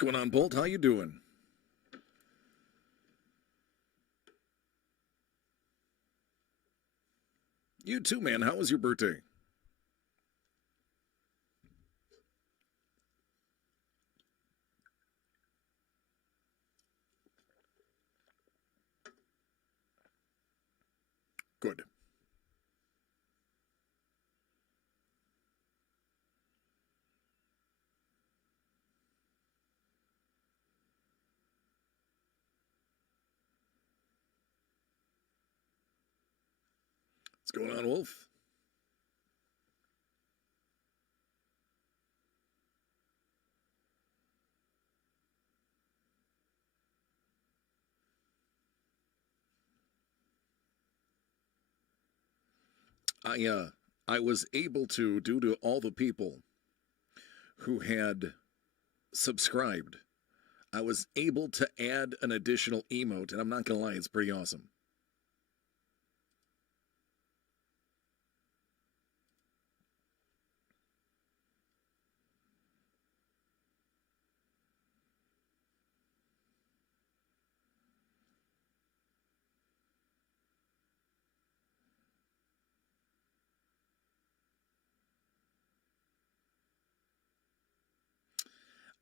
What's going on, Bolt? How you doing? You too, man. How was your birthday? Good. What's going on, Wolf? I uh I was able to, due to all the people who had subscribed, I was able to add an additional emote, and I'm not gonna lie, it's pretty awesome.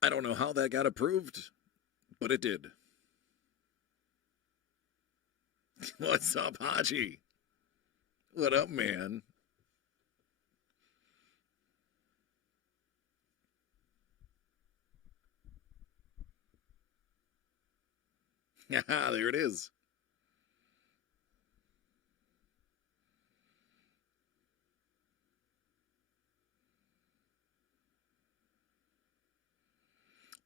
I don't know how that got approved, but it did. What's up, Haji? What up, man? There it is.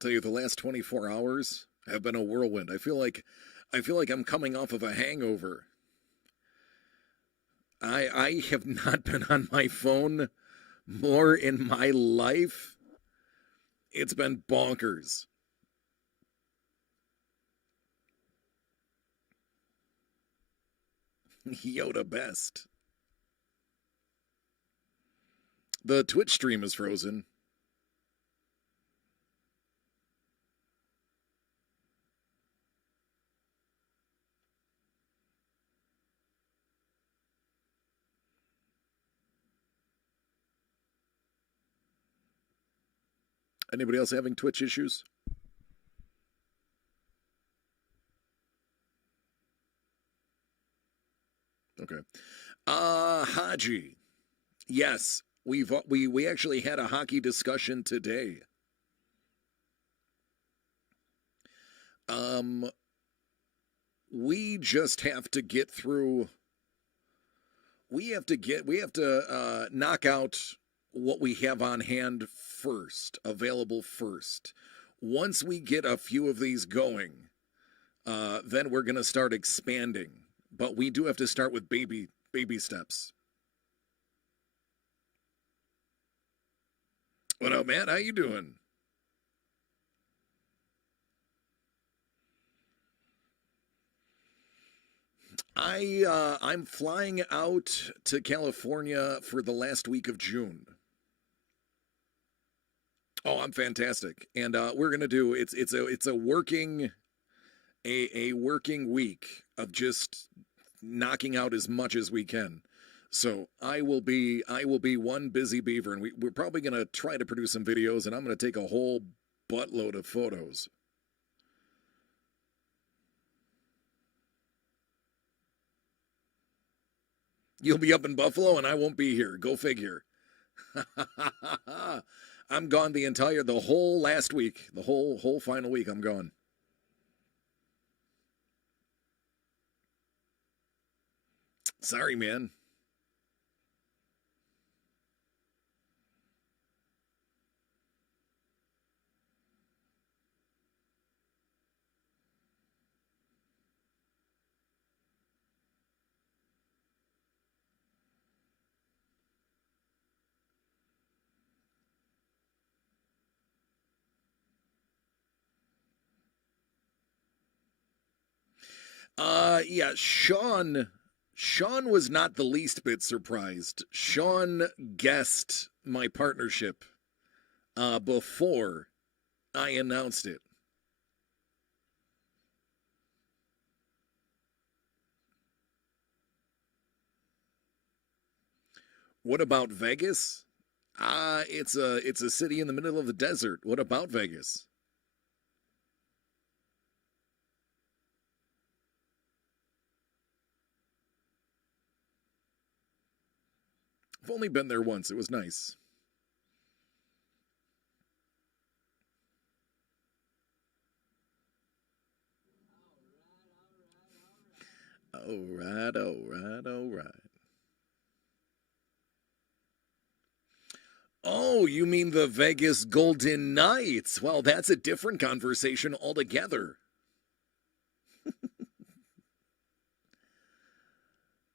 Tell you, the last 24 hours have been a whirlwind. I feel like I'm coming off of a hangover. I have not been on my phone more in my life. It's been bonkers. Yoda best. The Twitch stream is frozen. Anybody else having Twitch issues? Okay. Haji. Yes, we actually had a hockey discussion today. Um we just have to get through we have to knock out what we have on hand first, available first. Once we get a few of these going, then we're going to start expanding. But we do have to start with baby steps. What up, man? How you doing? I'm flying out to California for the last week of June. Oh, I'm fantastic, and we're gonna do it's a working a working week of just knocking out as much as we can. So I will be one busy beaver, and we're probably gonna try to produce some videos, and I'm gonna take a whole buttload of photos. You'll be up in Buffalo, and I won't be here. Go figure. I'm gone the whole last week, the whole final week. I'm gone. Sorry, man. Yeah, Sean was not the least bit surprised. Sean guessed my partnership before I announced it. What about Vegas? It's a city in the middle of the desert. What about Vegas? I've only been there once. It was nice. All right, all right, all right. Oh, you mean the Vegas Golden Knights? Well, that's a different conversation altogether.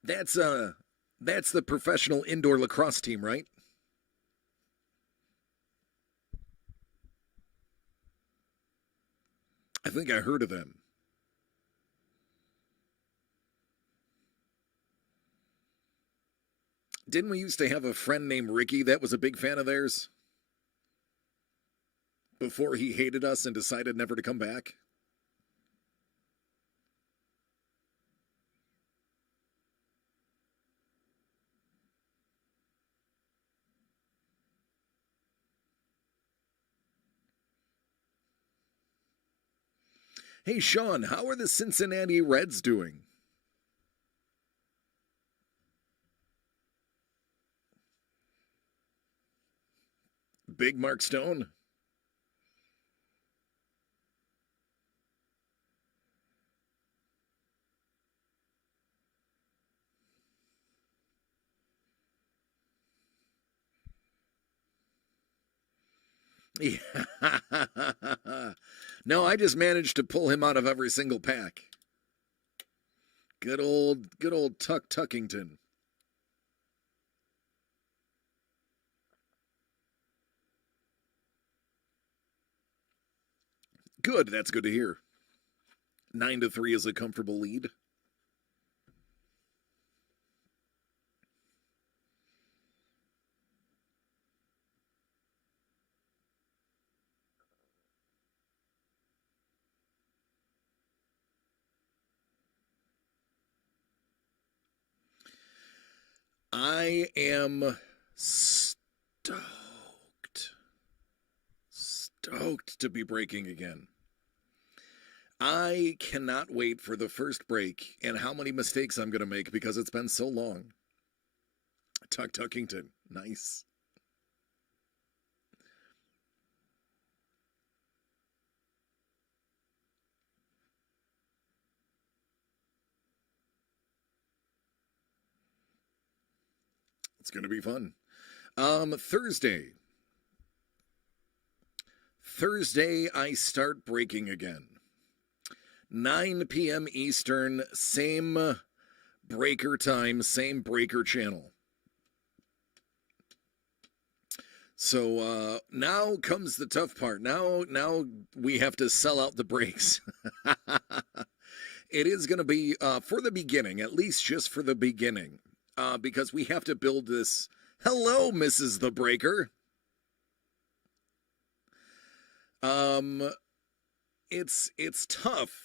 That's uh that's the professional indoor lacrosse team, right? I think I heard of them. Didn't we used to have a friend named Ricky that was a big fan of theirs before he hated us and decided never to come back? Hey Sean, how are the Cincinnati Reds doing? Big Mark Stone? Yeah. No, I just managed to pull him out of every single pack. Good old Tuck Tuckington. Good, that's good to hear. 9-3 is a comfortable lead. I am stoked. Stoked to be breaking again. I cannot wait for the first break and how many mistakes I'm going to make because it's been so long. Tuck Tuckington. Nice. It's going to be fun. Thursday. Thursday, I start breaking again. 9 p.m. Eastern, same breaker time, same breaker channel. So now comes the tough part. Now we have to sell out the breaks. It is going to be for the beginning, at least just for the beginning, because we have to build this. Hello, Mrs. the Breaker. Um, it's tough.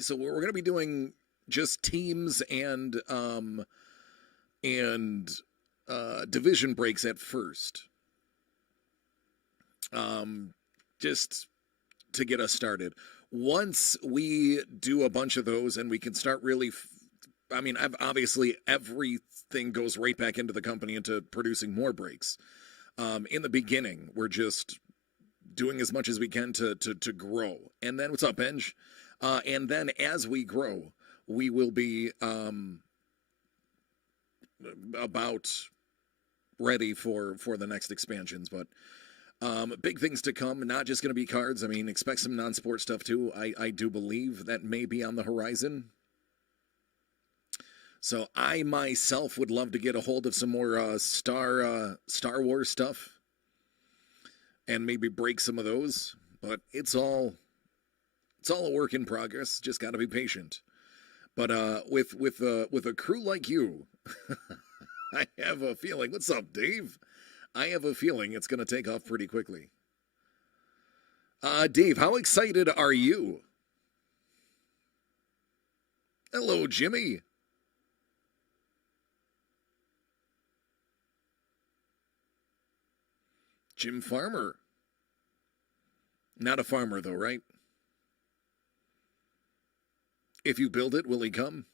So we're going to be doing just teams and division breaks at first. Um, just to get us started. Once we do a bunch of those and we can start really, I mean, obviously everything goes right back into the company into producing more breaks. In the beginning, we're just doing as much as we can to grow. And then what's up, Benj? And then as we grow, we will be about ready for the next expansions. But big things to come. Not just going to be cards. I mean, expect some non-sport stuff too. I do believe that may be on the horizon. So I myself would love to get a hold of some more Star Wars stuff and maybe break some of those. But it's all a work in progress. Just got to be patient. But with a crew like you, I have a feeling. What's up, Dave? I have a feeling it's going to take off pretty quickly. Dave, how excited are you? Hello, Jimmy. Jim Farmer. Not a farmer, though, right? If you build it, will he come?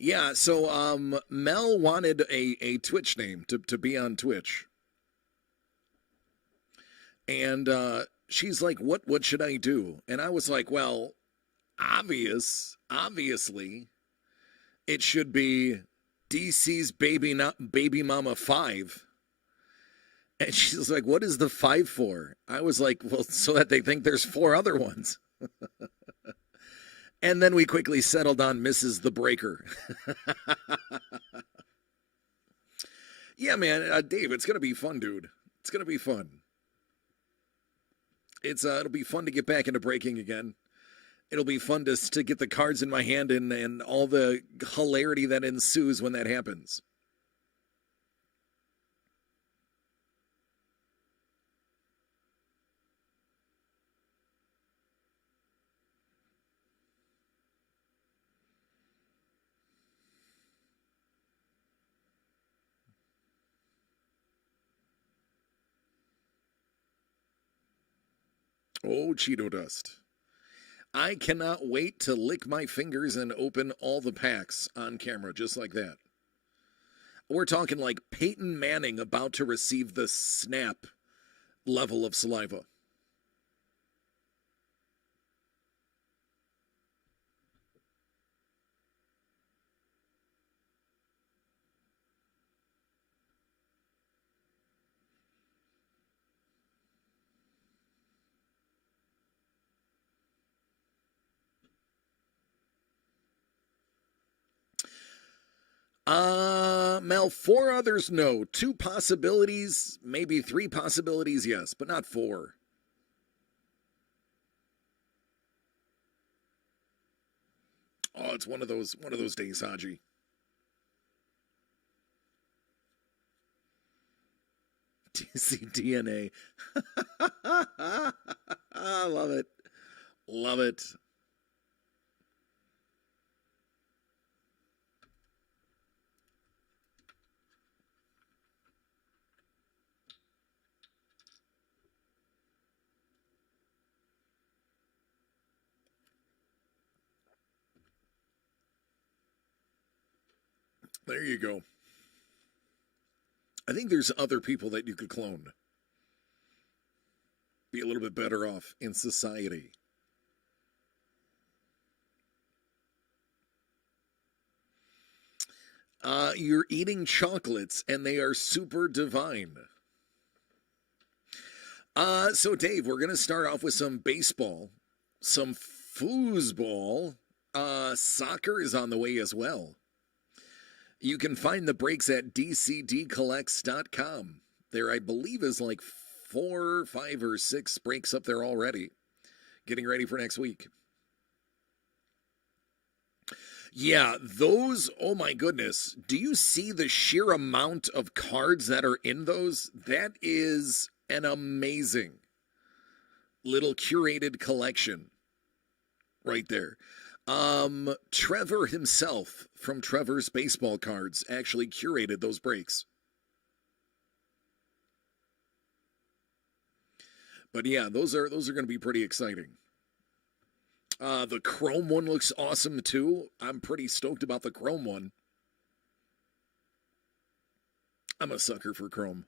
Yeah, so Mel wanted a Twitch name to be on Twitch. And she's like, what should I do? And I was like, well, obviously, it should be DC's baby not baby mama 5. And she's like, what is the 5 for? I was like, well, so that they think there's 4 other ones. And then we quickly settled on Mrs. the Breaker. Yeah, man, Dave, it's gonna be fun, dude. It's gonna be fun. It'll be fun to get back into breaking again. It'll be fun to get the cards in my hand and all the hilarity that ensues when that happens. Oh, Cheeto dust. I cannot wait to lick my fingers and open all the packs on camera, just like that. We're talking like Peyton Manning about to receive the snap level of saliva. Mel, 4 others, no. 2 possibilities, maybe 3 possibilities, yes, but not 4. Oh, it's one of those days, Haji. DNA. I love it. Love it. There you go. I think there's other people that you could clone. Be a little bit better off in society. You're eating chocolates and they are super divine. So Dave, we're gonna start off with some baseball, some foosball. Soccer is on the way as well. You can find the breaks at dcdcollects.com. There, I believe, is like 4, 5, or 6 breaks up there already. Getting ready for next week. Yeah, those, oh my goodness. Do you see the sheer amount of cards that are in those? That is an amazing little curated collection right there. Trevor himself from Trevor's Baseball Cards actually curated those breaks. But yeah, those are going to be pretty exciting. The Chrome one looks awesome too. I'm pretty stoked about the Chrome one. I'm a sucker for Chrome.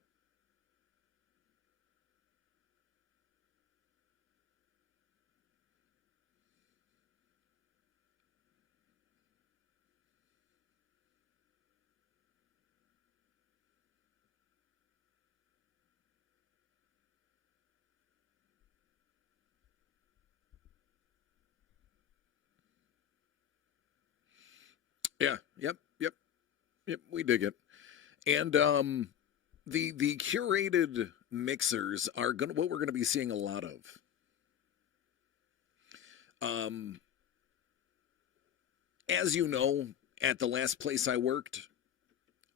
Yeah, yep. Yep, we dig it. And the curated mixers are gonna what we're gonna be seeing a lot of. Um, as you know, at the last place I worked,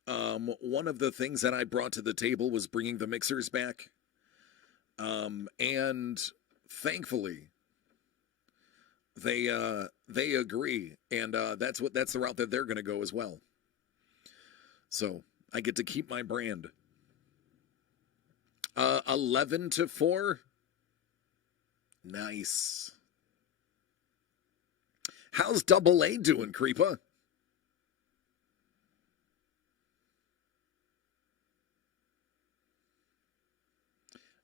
one of the things that I brought to the table was bringing the mixers back. And thankfully, they agree, and that's the route that they're going to go as well. So I get to keep my brand. 11-4. Nice. How's Double A doing, Creepa?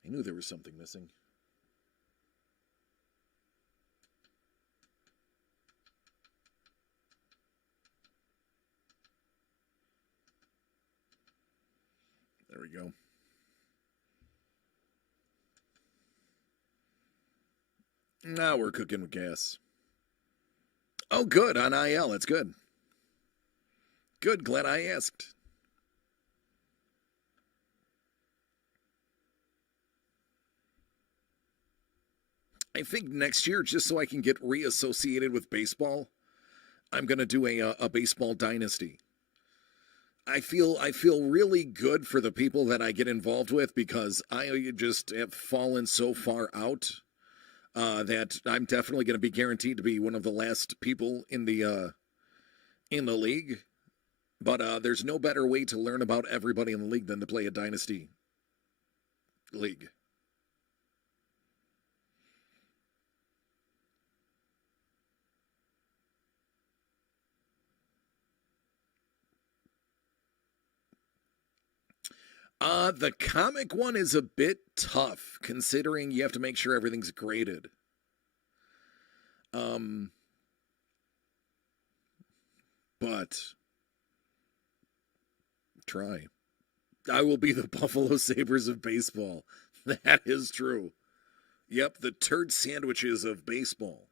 I knew there was something missing. There we go. Now we're cooking with gas. Oh, good, on IL. That's good. Good, glad I asked. I think next year, just so I can get reassociated with baseball, I'm gonna do a baseball dynasty. I feel really good for the people that I get involved with because I just have fallen so far out that I'm definitely going to be guaranteed to be one of the last people in the league. But there's no better way to learn about everybody in the league than to play a dynasty league. The comic one is a bit tough considering you have to make sure everything's graded. Um, but try. I will be the Buffalo Sabres of baseball. That is true. Yep, the turd sandwiches of baseball.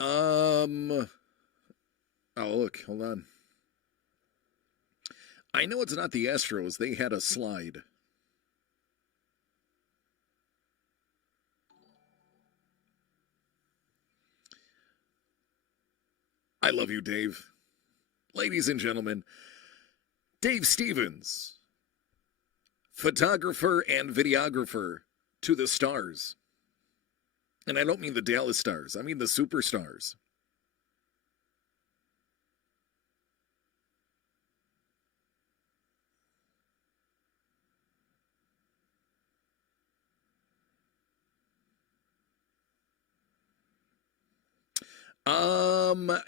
Um, oh, look, hold on. I know it's not the Astros. They had a slide. I love you, Dave. Ladies and gentlemen, Dave Stevens, photographer and videographer to the stars. And I don't mean the Dallas Stars, I mean the superstars.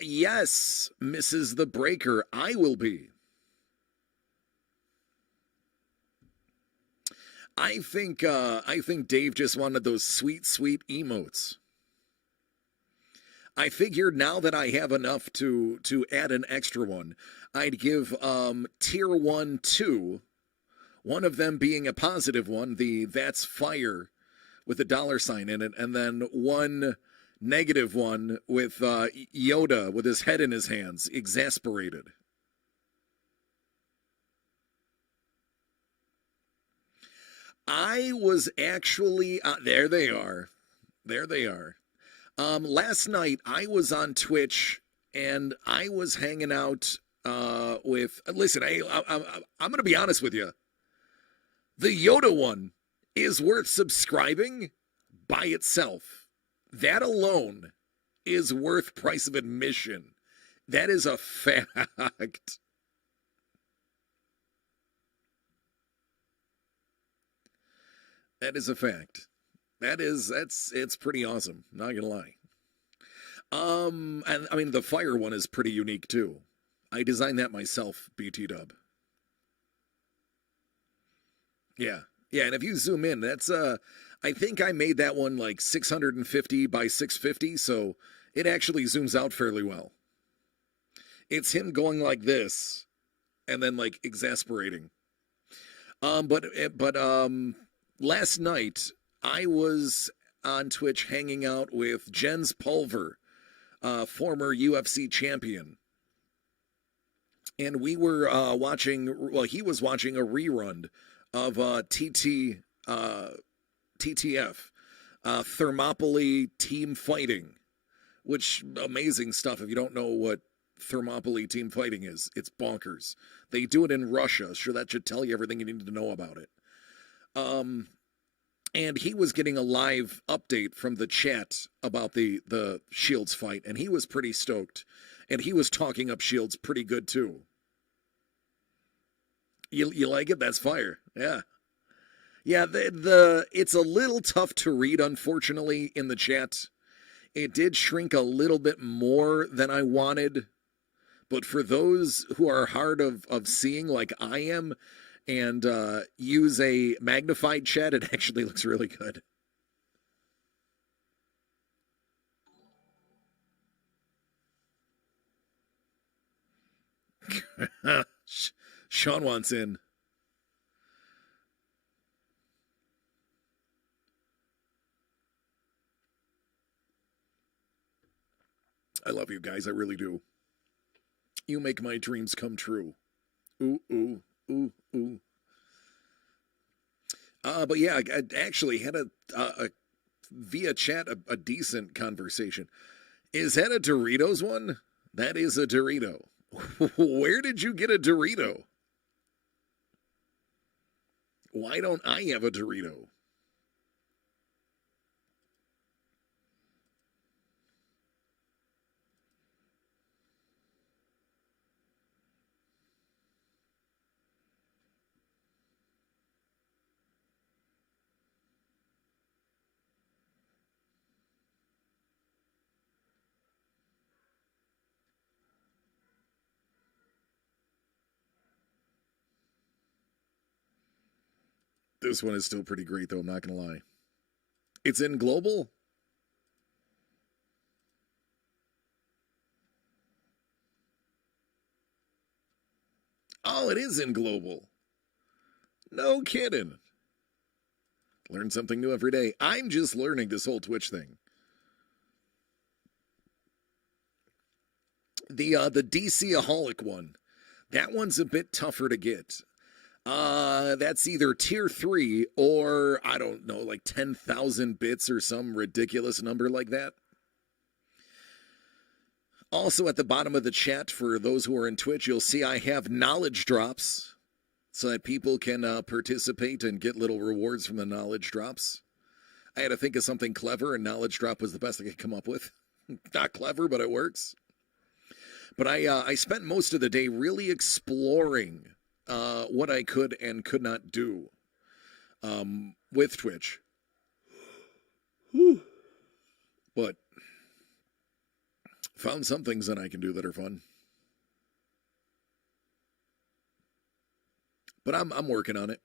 Yes, Mrs. The Breaker, I will be. I think Dave just wanted those sweet, sweet emotes. I figured now that I have enough to add an extra one, I'd give tier 1 2, one of them being a positive one, the that's fire with a dollar sign in it, and then one negative one with Yoda with his head in his hands, exasperated. I was actually there. They are, there they are. Last night I was on Twitch and I was hanging out with. Listen, I'm going to be honest with you. The Yoda one is worth subscribing by itself. That alone is worth price of admission. That is a fact. That is a fact. That's it's pretty awesome. Not gonna lie. And I mean the fire one is pretty unique too. I designed that myself, BT Dub. Yeah. Yeah, and if you zoom in, that's I think I made that one like 650 by 650, so it actually zooms out fairly well. It's him going like this and then like exasperating. But last night I was on Twitch hanging out with Jens Pulver, former UFC champion, and we were watching. Well, he was watching a rerun of TTF, Thermopylae Team Fighting, which amazing stuff. If you don't know what Thermopylae Team Fighting is, it's bonkers. They do it in Russia. Sure, that should tell you everything you need to know about it. And he was getting a live update from the chat about the Shields fight, and he was pretty stoked. And he was talking up Shields pretty good too. You like it? That's fire. Yeah. Yeah, it's a little tough to read, unfortunately, in the chat. It did shrink a little bit more than I wanted. But for those who are hard of seeing like I am and use a magnified chat, it actually looks really good. Sean wants in. I love you guys. I really do. You make my dreams come true. Ooh, ooh, ooh, ooh. But yeah, I actually had a via chat a decent conversation. Is that a Doritos one? That is a Dorito. Where did you get a Dorito? Why don't I have a Dorito? This one is still pretty great, though, I'm not going to lie. It's in global? Oh, it is in global. No kidding. Learn something new every day. I'm just learning this whole Twitch thing. The DC-aholic one, that one's a bit tougher to get. That's either tier 3 or, I don't know, like 10,000 bits or some ridiculous number like that. Also, at the bottom of the chat, for those who are in Twitch, you'll see I have knowledge drops so that people can participate and get little rewards from the knowledge drops. I had to think of something clever, and knowledge drop was the best I could come up with. Not clever, but it works. But I spent most of the day really exploring what I could and could not do with Twitch. But found some things that I can do that are fun. But I'm working on it.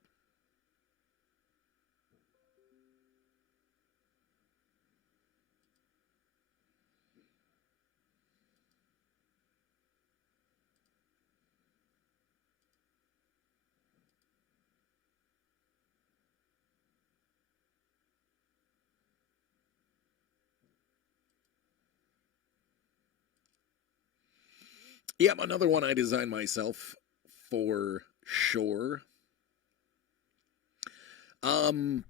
Yep, another one I designed myself for sure. I've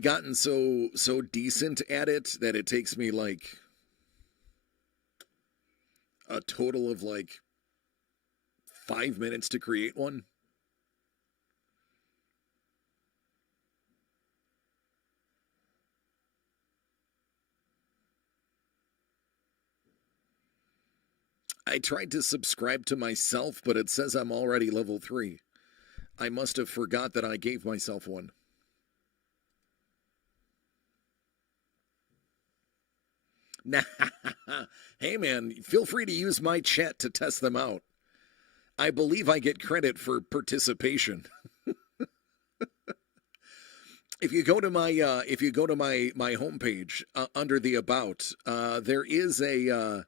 gotten so decent at it that it takes me like a total of like 5 minutes to create one. I tried to subscribe to myself, but it says I'm already level 3. I must have forgot that I gave myself one. Nah, hey man, feel free to use my chat to test them out. I believe I get credit for participation. if you go to my homepage under the about, there is a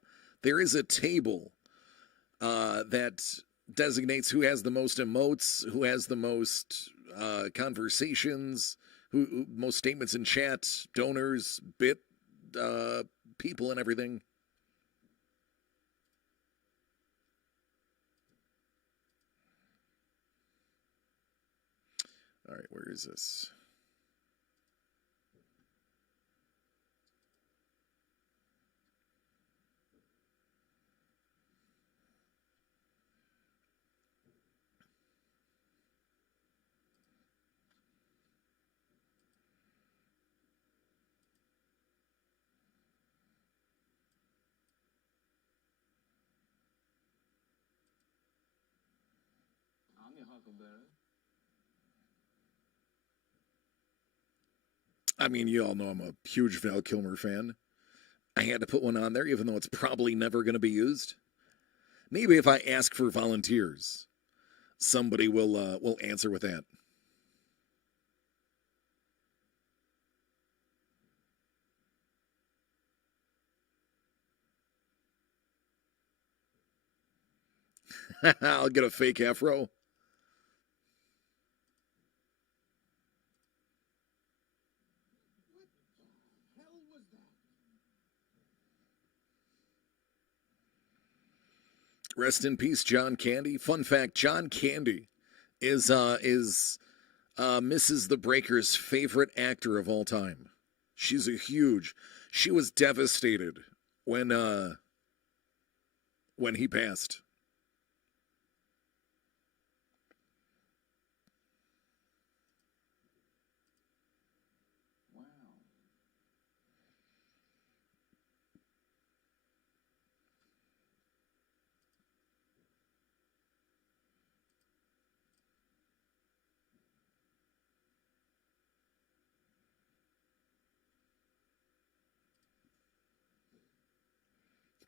table that designates who has the most emotes, who has the most conversations, who most statements in chat, donors, bit uh, people, and everything. All right, where is this? I mean, you all know I'm a huge Val Kilmer fan. I had to put one on there, even though it's probably never going to be used. Maybe if I ask for volunteers, somebody will answer with that. I'll get a fake afro. Rest in peace, John Candy. Fun fact: John Candy is Mrs. The Breaker's favorite actor of all time. She's a huge. She was devastated when he passed.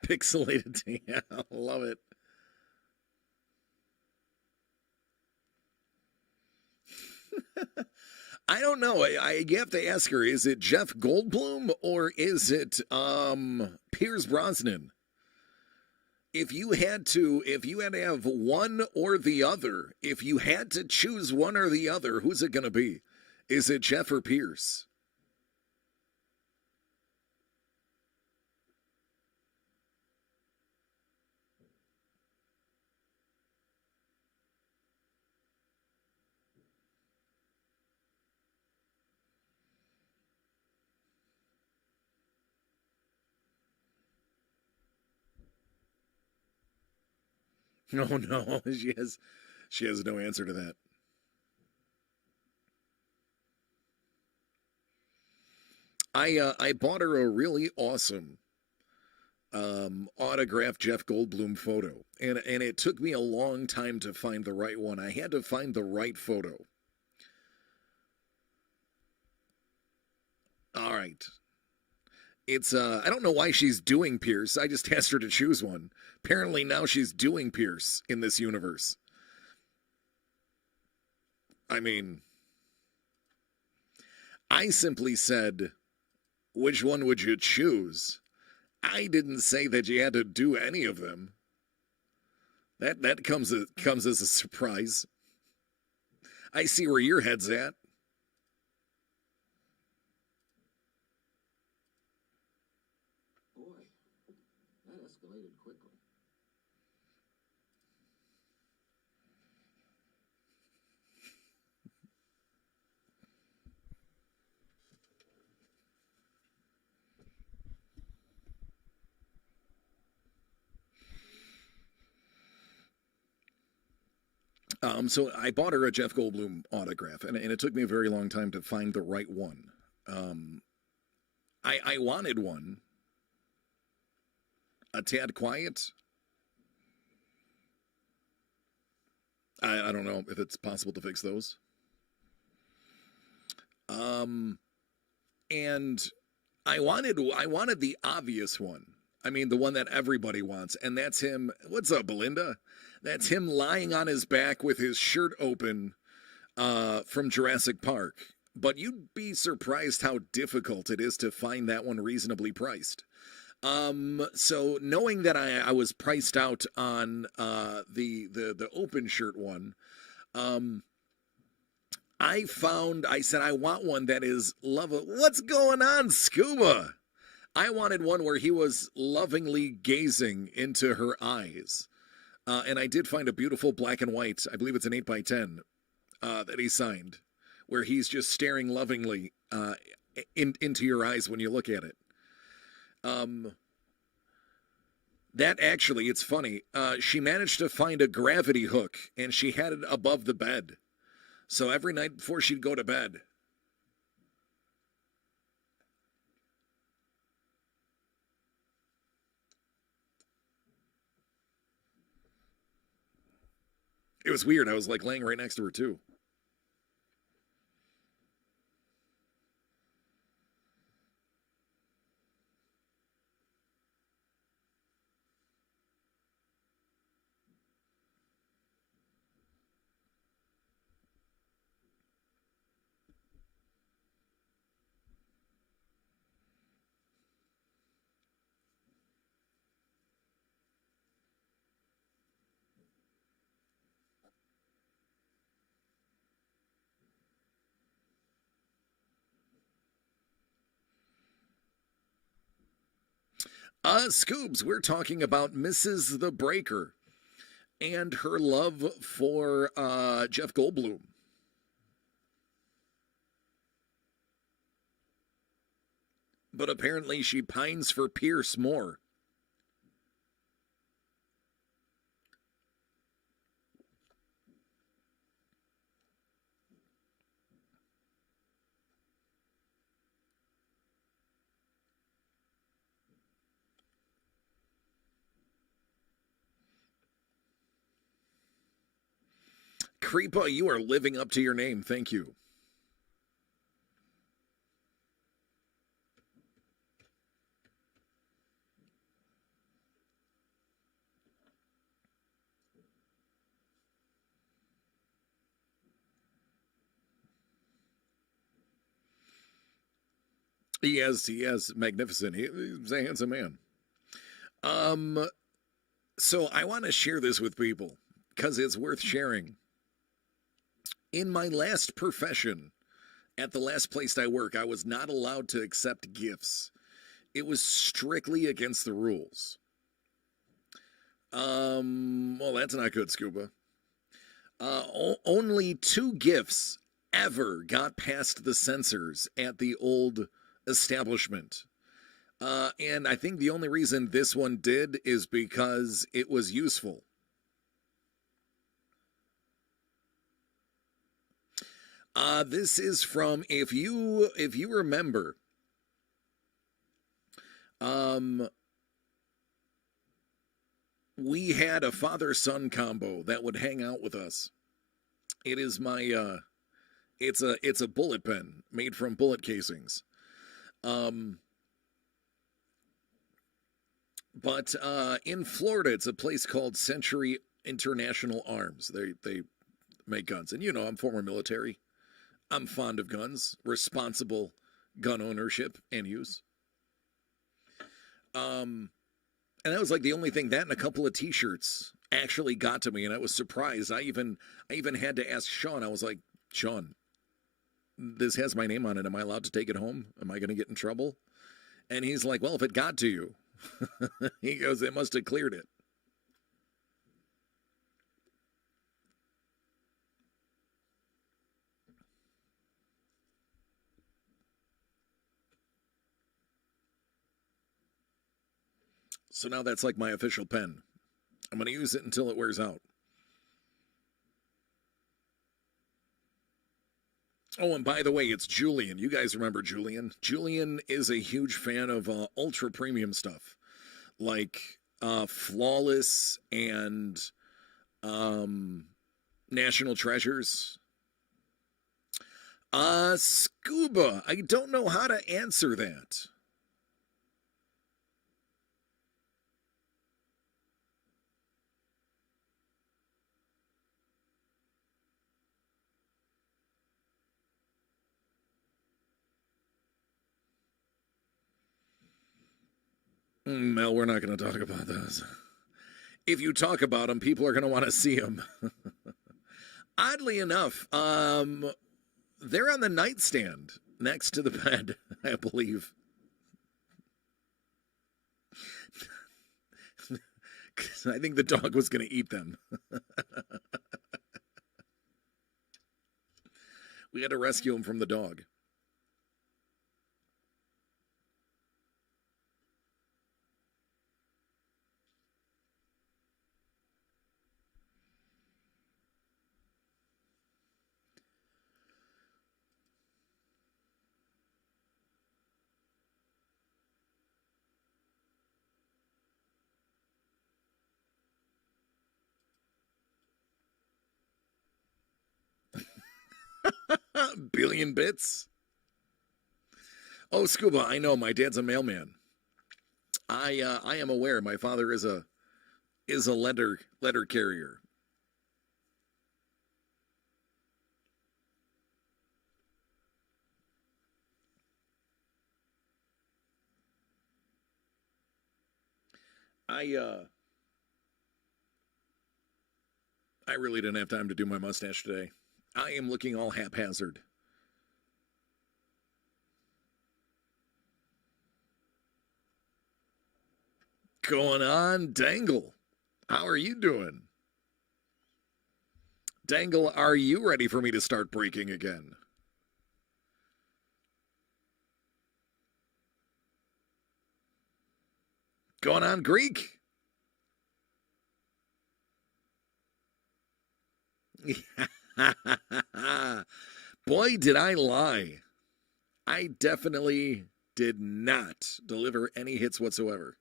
Pixelated. Yeah, love it. I don't know. You have to ask her. Is it Jeff Goldblum or is it Pierce Brosnan? If you had to have one or the other, if you had to choose one or the other, who's it going to be? Is it Jeff or Pierce? No, no, she has no answer to that. I bought her a really awesome autographed Jeff Goldblum photo, and it took me a long time to find the right one. I had to find the right photo. All right, it's I don't know why she's doing Pierce. I just asked her to choose one. Apparently now she's doing Pierce in this universe. I mean, I simply said, which one would you choose? I didn't say that you had to do any of them. That comes as a surprise. I see where your head's at. So I bought her a Jeff Goldblum autograph, and it took me a very long time to find the right one. Um, I wanted one a tad quiet. I don't know if it's possible to fix those. Um, and I wanted the obvious one. I mean, the one that everybody wants, and that's him. What's up, Belinda? That's him lying on his back with his shirt open from Jurassic Park. but you'd be surprised how difficult it is to find that one reasonably priced. So knowing that I was priced out on the open shirt one, um, I said I want one that is love. What's going on, Scuba? I wanted one where he was lovingly gazing into her eyes. And I did find a beautiful black and white, I believe it's an 8x10, that he signed, where he's just staring lovingly into your eyes when you look at it. That actually, it's funny. She managed to find a gravity hook, and she had it above the bed. So every night before she'd go to bed, it was weird. I was like laying right next to her, too. Scoobs, we're talking about Mrs. the Breaker and her love for Jeff Goldblum. But apparently she pines for Pierce more. Creepa, you are living up to your name. Thank you. He is magnificent. He's a handsome man. So I want to share this with people because it's worth sharing. In my last profession, at the last place I work, I was not allowed to accept gifts. It was strictly against the rules. Well, that's not good, Scuba. Only 2 gifts ever got past the censors at the old establishment. And I think the only reason this one did is because it was useful. This is from, if you remember, we had a father-son combo that would hang out with us. It is my it's a bullet pen made from bullet casings. But in Florida, it's a place called Century International Arms. They make guns, and I'm former military. I'm fond of guns, responsible gun ownership and use. And that was like the only thing, that and a couple of T-shirts actually got to me, and I was surprised. I even had to ask Sean. I was like, Sean, this has my name on it. Am I allowed to take it home? Am I going to get in trouble? And he's like, well, if it got to you, he goes, it must have cleared it. So now that's like my official pen. I'm going to use it until it wears out. Oh, and by the way, it's Julian. You guys remember Julian? Julian is a huge fan of ultra premium stuff, like Flawless and National Treasures. Scuba. I don't know how to answer that. Mel, we're not going to talk about those. If you talk about them, people are going to want to see them. Oddly enough, they're on the nightstand next to the bed, I believe. I think the dog was going to eat them. We had to rescue him from the dog. Billion bits. Oh, Scuba, I know my dad's a mailman. I am aware my father is a letter carrier. I really didn't have time to do my mustache today. I am looking all haphazard. Going on, Dangle? How are you doing? Dangle, are you ready for me to start breaking again? Going on, Greek? Boy, did I lie. I definitely did not deliver any hits whatsoever.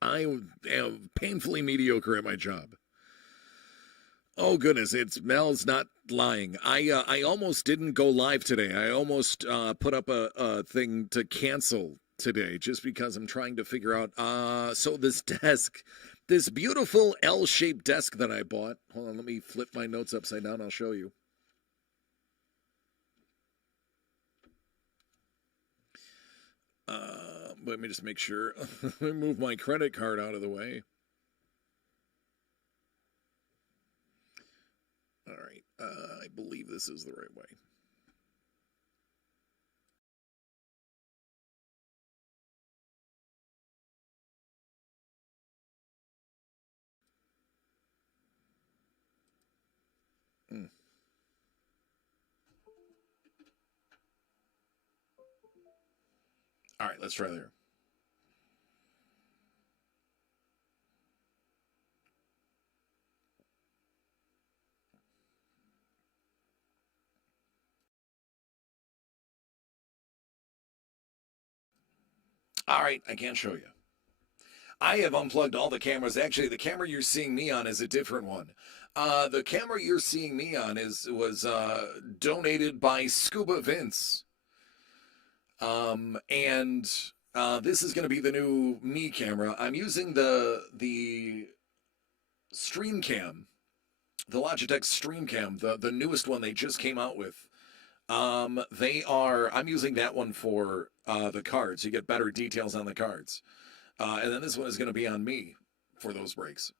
I am painfully mediocre at my job. Oh goodness, it's Mel's not lying. I almost didn't go live today. I almost put up a thing to cancel today just because I'm trying to figure out. So this desk, this beautiful L-shaped desk that I bought. Hold on, let me flip my notes upside down. I'll show you. Let me just make sure. Let me move my credit card out of the way. All right. I believe this is the right way. All right, let's try there. All right, I can't show you. I have unplugged all the cameras. Actually, the camera you're seeing me on is a different one. The camera you're seeing me on was donated by Scuba Vince. And this is going to be the new me camera. I'm using the StreamCam, the Logitech StreamCam, the newest one they just came out with. I'm using that one for the cards. You get better details on the cards. And then this one is going to be on me for those breaks.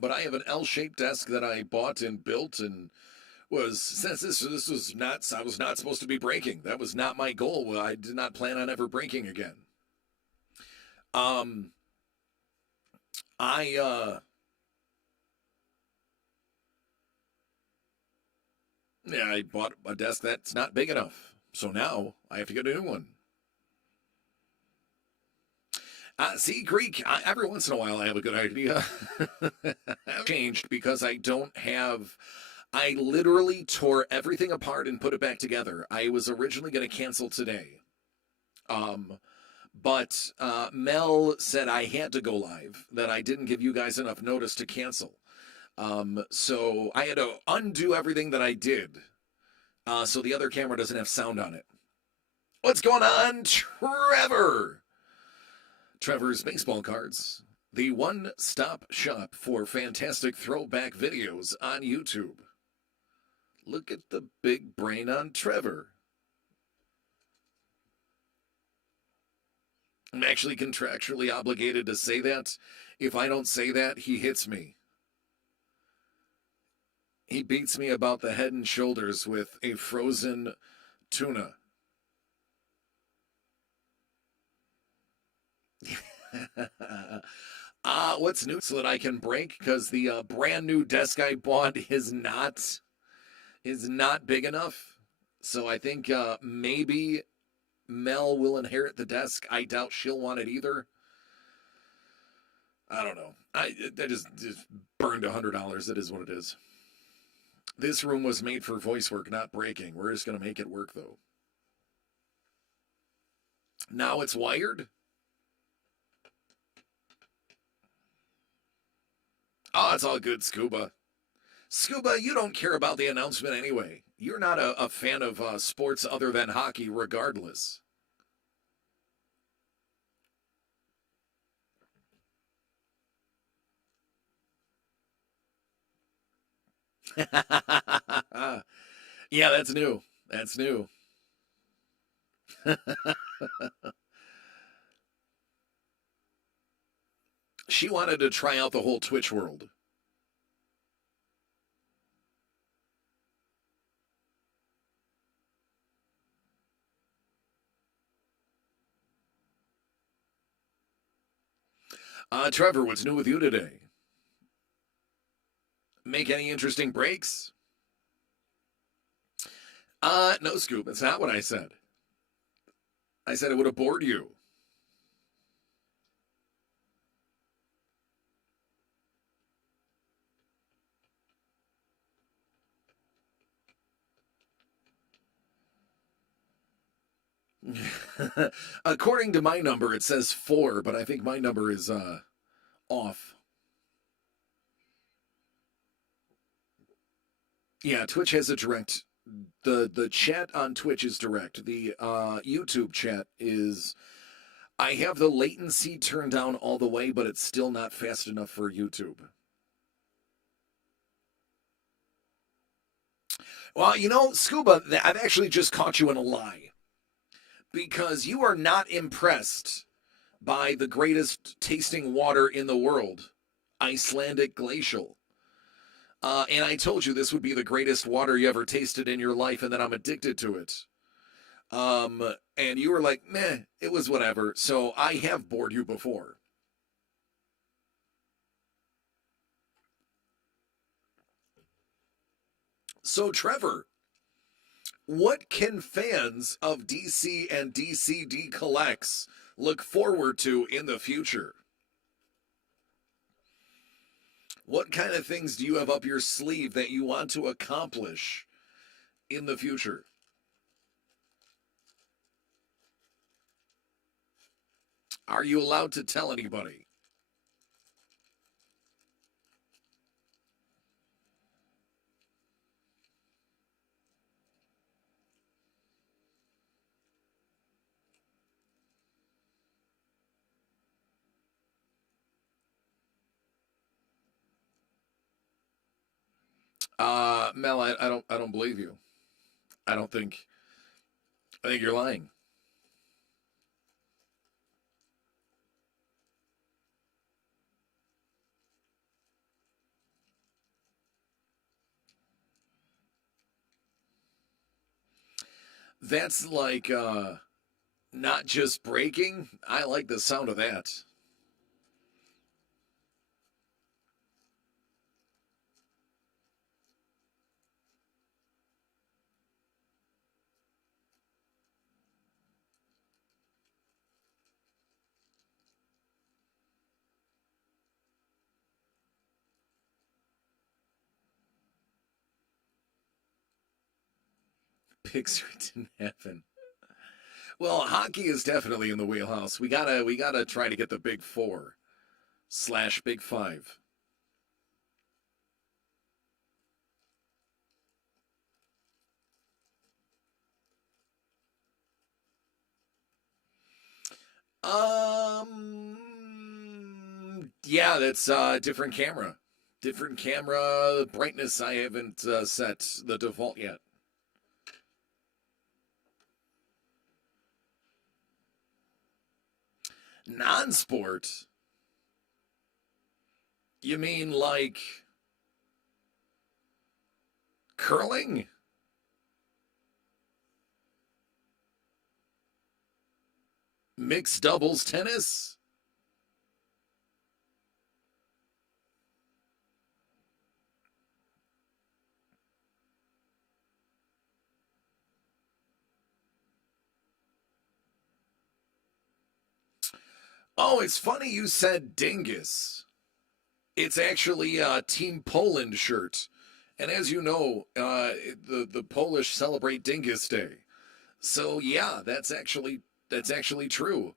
But I have an L-shaped desk that I bought and built, and since this was not, I was not supposed to be breaking. That was not my goal. I did not plan on ever breaking again. Yeah, I bought a desk that's not big enough, so now I have to get a new one. See, Greek, every once in a while I have a good idea. I've changed because I don't have. I literally tore everything apart and put it back together. I was originally going to cancel today. But Mel said I had to go live, that I didn't give you guys enough notice to cancel. So I had to undo everything that I did. So the other camera doesn't have sound on it. What's going on, Trevor? Trevor's Baseball Cards, the one-stop shop for fantastic throwback videos on YouTube. Look at the big brain on Trevor. I'm actually contractually obligated to say that. If I don't say that, he hits me. He beats me about the head and shoulders with a frozen tuna. What's new so that I can break? Because the brand new desk I bought is not big enough. So I think maybe Mel will inherit the desk. I doubt she'll want it either. I don't know. I just burned $100. It is what it is. This room was made for voice work, not breaking. We're just going to make it work, though. Now it's wired. Oh, it's all good, Scuba. Scuba, you don't care about the announcement anyway. You're not a fan of sports other than hockey, regardless. Yeah, that's new. That's new. She wanted to try out the whole Twitch world. Trevor, what's new with you today? Make any interesting breaks? No, Scoop, that's not what I said. I said it would have bored you. According to my number, it says 4, but I think my number is off. Yeah, Twitch has a direct. The chat on Twitch is direct. The YouTube chat is. I have the latency turned down all the way, but it's still not fast enough for YouTube. Well, you know, Scuba, I've actually just caught you in a lie. Because you are not impressed by the greatest tasting water in the world, Icelandic Glacial. And I told you this would be the greatest water you ever tasted in your life, and that I'm addicted to it. And you were like, meh, it was whatever. So I have bored you before. So, Trevor, what can fans of DC and DCD Collects look forward to in the future? What kind of things do you have up your sleeve that you want to accomplish in the future? Are you allowed to tell anybody? Mel, I don't believe you. I don't think. I think you're lying. That's like not just breaking. I like the sound of that. Pixar didn't happen. Well, hockey is definitely in the wheelhouse. We gotta try to get the big 4/big 5. Yeah, that's different camera. Different camera brightness. I haven't set the default yet. Non-sport? You mean like curling? Mixed doubles tennis? Oh, it's funny you said dingus. It's actually a Team Poland shirt. And as you know, the Polish celebrate Dingus Day. So yeah, that's actually true.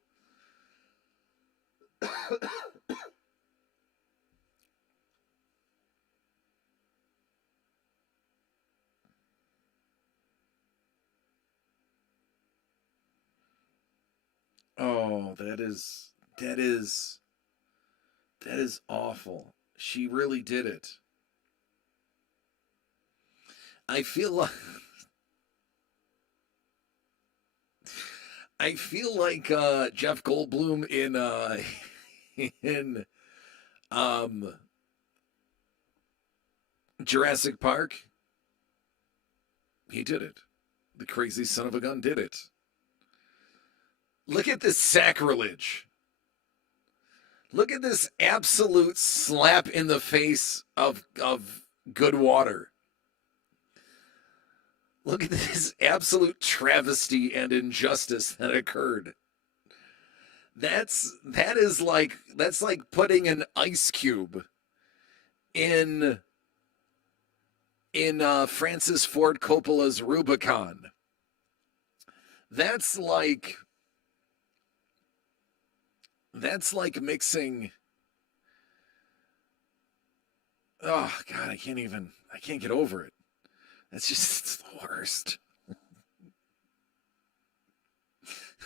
Oh, that is awful. She really did it. I feel like I feel like Jeff Goldblum in in um Jurassic Park. He did it. The crazy son of a gun did it. Look at this sacrilege. Look at this absolute slap in the face of good water. Look at this absolute travesty and injustice that occurred. That's like putting an ice cube in Francis Ford Coppola's Rubicon. That's like that's like mixing. Oh God, I can't get over it. It's the worst.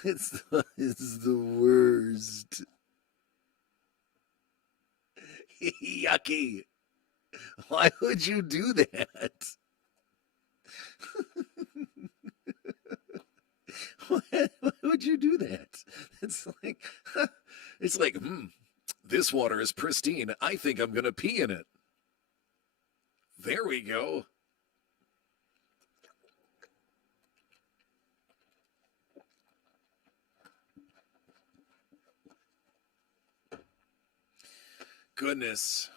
It's the worst. Yucky. Why would you do that? Why would you do that? It's like it's like, this water is pristine. I think I'm gonna pee in it. There we go. Goodness.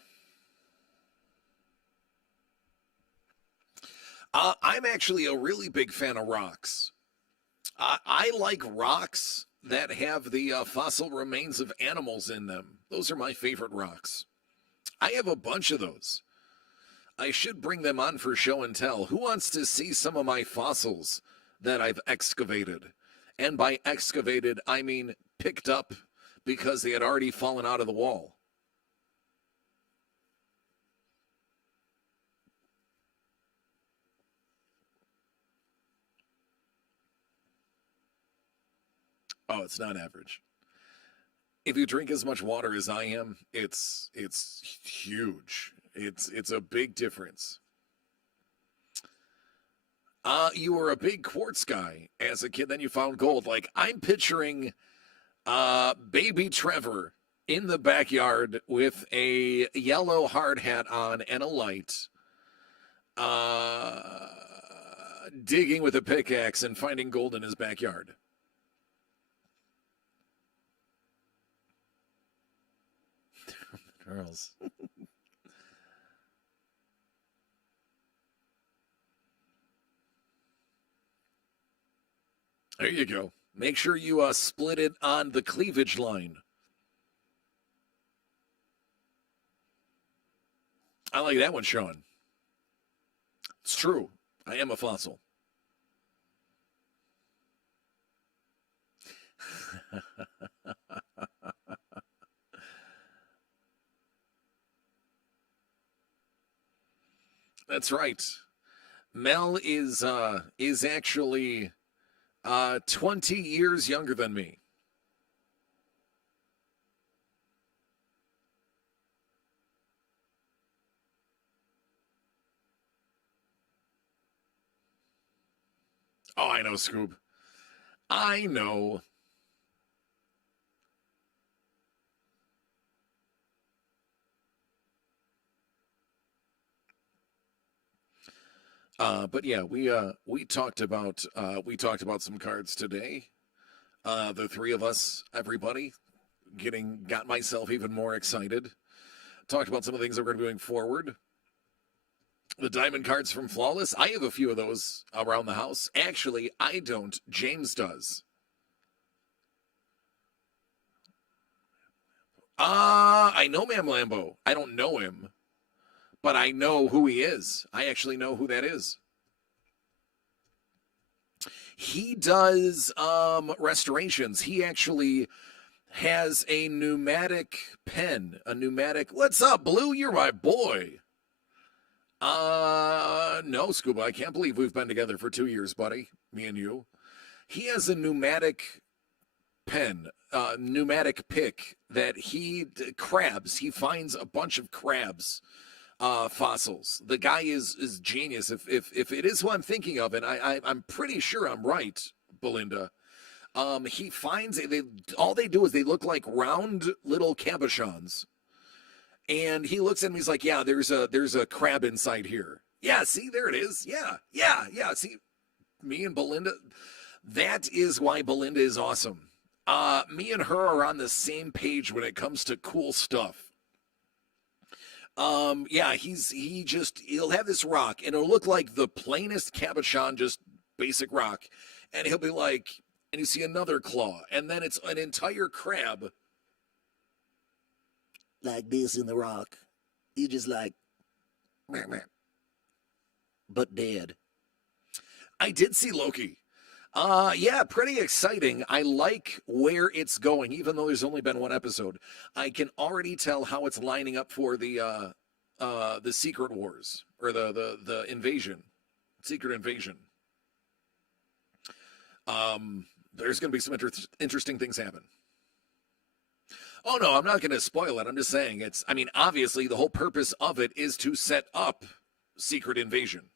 I'm actually a really big fan of rocks. I like rocks that have the fossil remains of animals in them. Those are my favorite rocks. I have a bunch of those. I should bring them on for show and tell. Who wants to see some of my fossils that I've excavated? And by excavated, I mean picked up because they had already fallen out of the wall. Oh, it's not average. If you drink as much water as I am, it's huge. It's a big difference. You were a big quartz guy as a kid, then you found gold. Like I'm picturing baby Trevor in the backyard with a yellow hard hat on and a light, uh digging with a pickaxe and finding gold in his backyard. Girls. There you go. Make sure you split it on the cleavage line. I like that one, Sean. It's true. I am a fossil. That's right. Mel is actually 20 years younger than me. Oh, I know, Scoop. I know. But yeah, we talked about some cards today. The three of us, everybody, got myself even more excited. Talked about some of the things that we're going to be doing forward. The diamond cards from Flawless. I have a few of those around the house. Actually, I don't. James does. I know Mam Lambo. I don't know him, but I know who he is. I actually know who that is. He does restorations. He actually has a pneumatic pen. A pneumatic. What's up, Blue? You're my boy. No, Scuba. I can't believe we've been together for 2 years, buddy. Me and you. He has a pneumatic pen, pneumatic pick that crabs. He finds a bunch of crabs fossils. The guy is genius. If it is who I'm thinking of, and I'm pretty sure I'm right, Belinda. He finds all they do is they look like round little cabochons, and he looks at me. He's like, "Yeah, there's a crab inside here. Yeah, see, there it is. Yeah. See, me and Belinda. That is why Belinda is awesome. Me and her are on the same page when it comes to cool stuff. Yeah, he'll have this rock and it'll look like the plainest cabochon, just basic rock, and he'll be like, and you see another claw, and then it's an entire crab like this in the rock. He's just like, meh, meh, but dead. I did see Loki. Yeah, pretty exciting. I like where it's going, even though there's only been one episode. I can already tell how it's lining up for the Secret Wars or the invasion, Secret Invasion. There's going to be some interesting things happen. Oh no, I'm not going to spoil it. I'm just saying it's. I mean, obviously, the whole purpose of it is to set up Secret Invasion.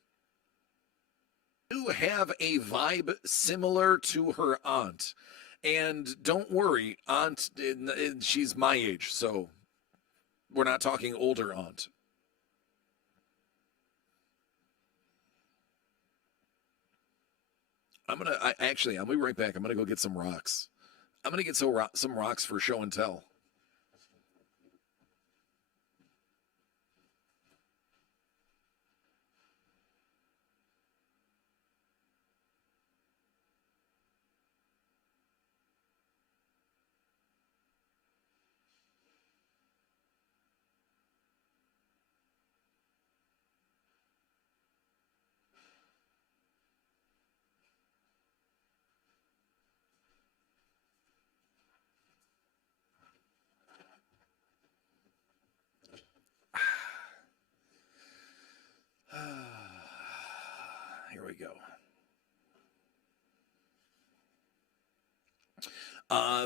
To have a vibe similar to her aunt. And don't worry, aunt, she's my age, so we're not talking older aunt. I'll be right back. I'm gonna go get some rocks. I'm gonna get some rocks for show and tell. Here we go.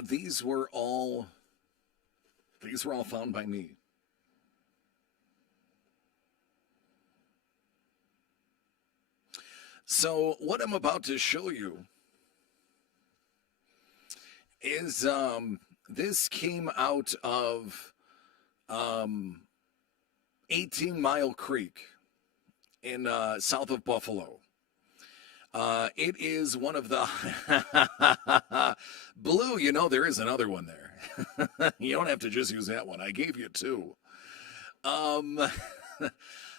These were all found by me. So what I'm about to show you is this came out of 18 Mile Creek in south of Buffalo. It is one of the Blue. You know there is another one there. You don't have to just use that one. I gave you two. Um,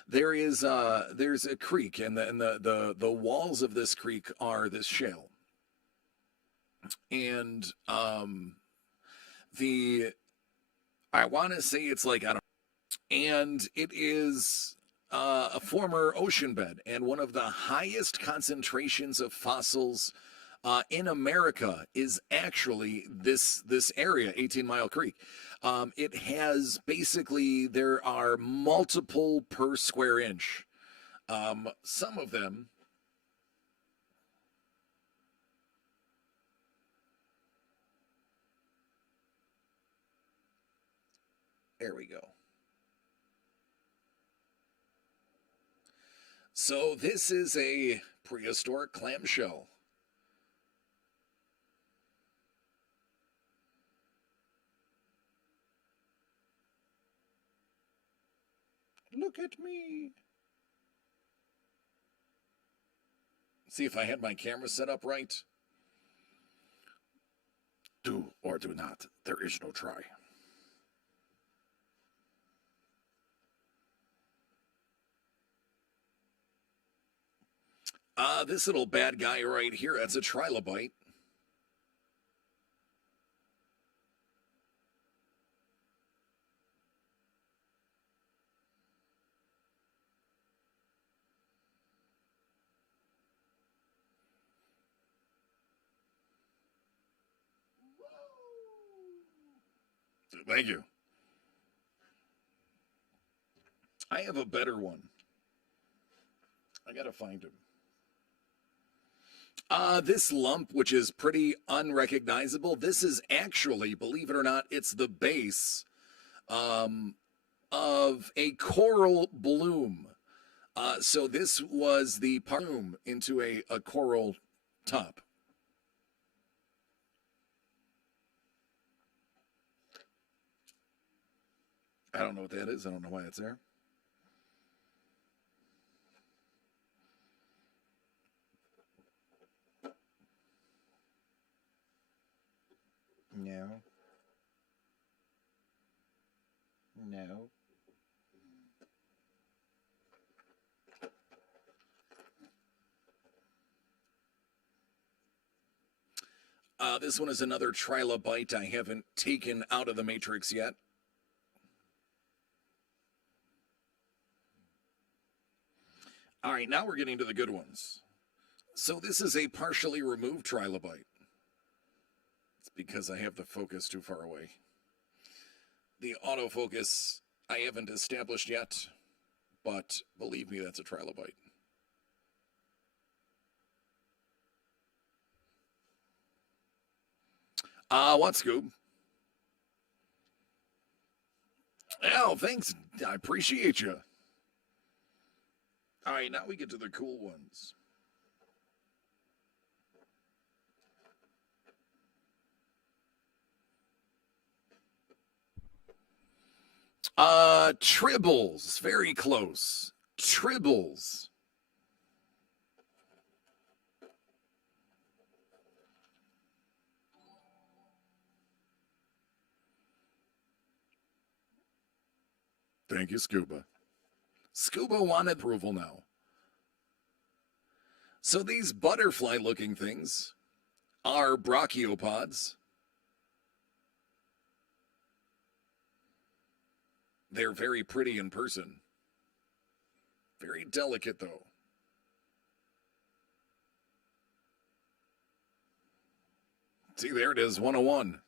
there's a creek, and the walls of this creek are this shale, and the I want to say it's like I don't, and it is a former ocean bed and one of the highest concentrations of fossils in America is actually this area, 18 Mile Creek. It has basically there are multiple per square inch. Some of them. There we go. So this is a prehistoric clamshell. Look at me. See if I had my camera set up right. Do or do not. There is no try. This little bad guy right here, that's a trilobite. Thank you. I have a better one. I gotta find him. This lump, which is pretty unrecognizable, this is actually, believe it or not, it's the base of a coral bloom. So this was the bloom into a coral top. I don't know what that is. I don't know why it's there. No. No. This one is another trilobite I haven't taken out of the matrix yet. All right, now we're getting to the good ones. So this is a partially removed trilobite. It's because I have the focus too far away. The autofocus I haven't established yet, but believe me, that's a trilobite. What, Scoob? Oh, thanks. I appreciate you. All right, now we get to the cool ones. Tribbles. Very close. Tribbles. Thank you, Scuba. Scuba wanted approval now. So these butterfly-looking things are brachiopods. They're very pretty in person. Very delicate, though. See, there it is, 101.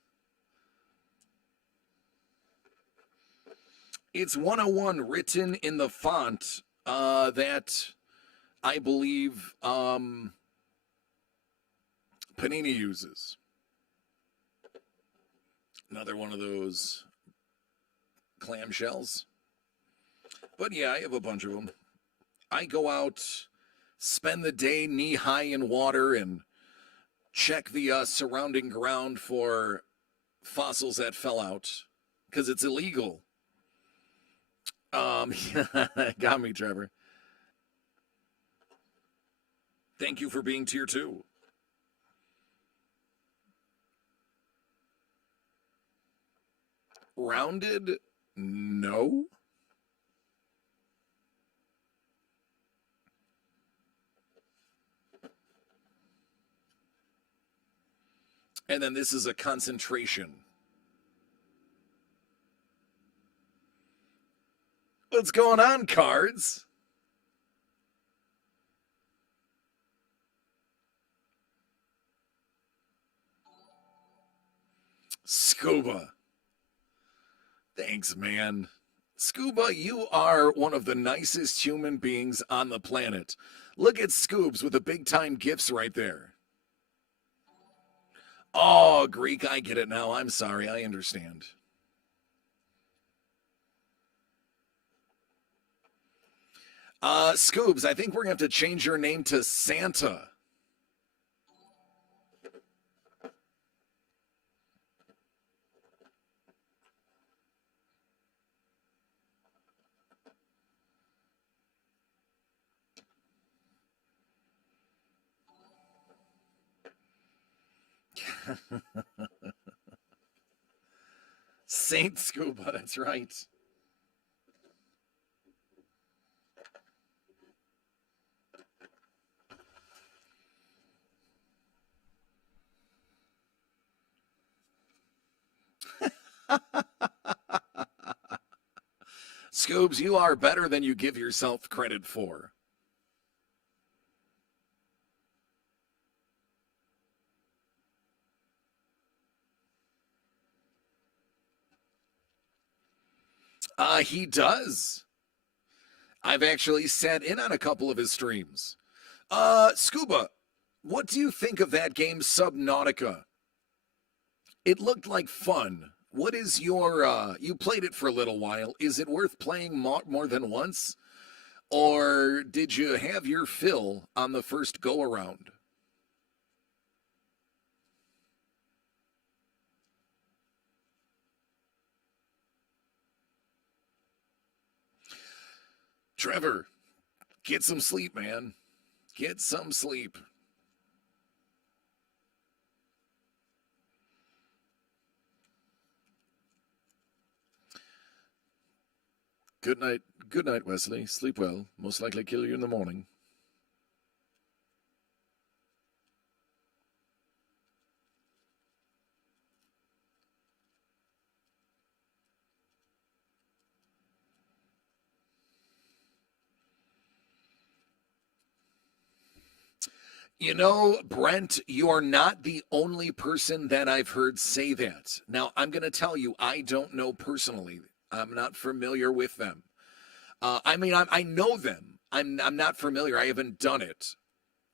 It's 101 written in the font that I believe Panini uses. Another one of those clamshells. But yeah, I have a bunch of them. I go out, spend the day knee high in water, and check the surrounding ground for fossils that fell out because it's illegal. Got me, Trevor. Thank you for being tier 2. Rounded? No. And then this is a concentration. What's going on, cards? Scuba. Thanks, man. Scuba, you are one of the nicest human beings on the planet. Look at Scoobs with the big time gifts right there. Oh, Greek, I get it now. I'm sorry. I understand. Scoobs, I think we're going to have to change your name to Santa. Saint Scuba, that's right. Scoobs, you are better than you give yourself credit for. He does. I've actually sat in on a couple of his streams. Scuba, what do you think of that game Subnautica? It looked like fun. What is your, you played it for a little while. Is it worth playing more than once? Or did you have your fill on the first go around? Trevor, get some sleep, man. Get some sleep. Good night. Good night, Wesley. Sleep well. Most likely kill you in the morning. You know, Brent, you're not the only person that I've heard say that. Now, I'm going to tell you, I don't know personally. I'm not familiar with them. I mean, I know them. I'm not familiar. I haven't done it.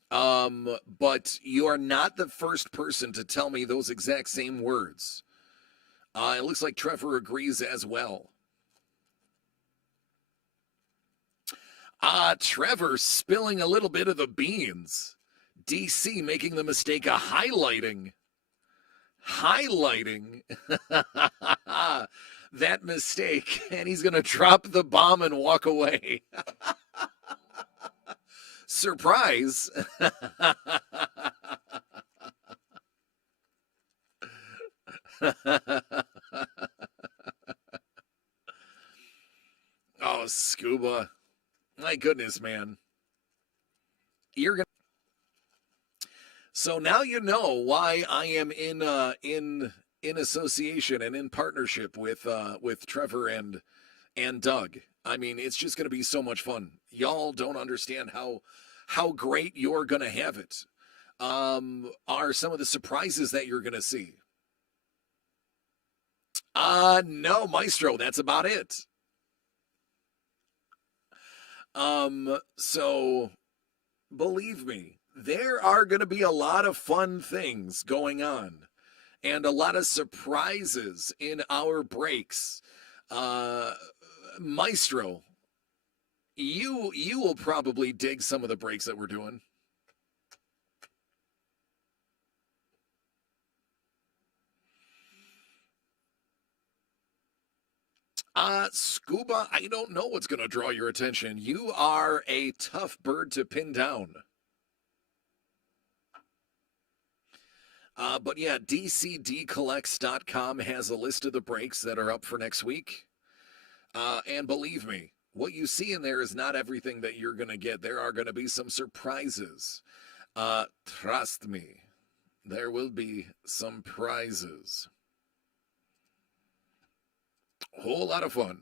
But you are not the first person to tell me those exact same words. It looks like Trevor agrees as well. Trevor spilling a little bit of the beans. DC making the mistake of highlighting that mistake, and he's going to drop the bomb and walk away. Surprise. Oh, Scuba. My goodness, man. You're going to. So now you know why I am in association and in partnership with Trevor and Doug. I mean, it's just going to be so much fun. Y'all don't understand how great you're going to have it. Are some of the surprises that you're going to see. No, Maestro, that's about it. So believe me, there are going to be a lot of fun things going on and a lot of surprises in our breaks. Maestro, you will probably dig some of the breaks that we're doing. Scuba, I don't know what's going to draw your attention. You are a tough bird to pin down. But yeah, DCDcollects.com has a list of the breaks that are up for next week. And believe me, what you see in there is not everything that you're going to get. There are going to be some surprises. Trust me, there will be some prizes. Whole lot of fun.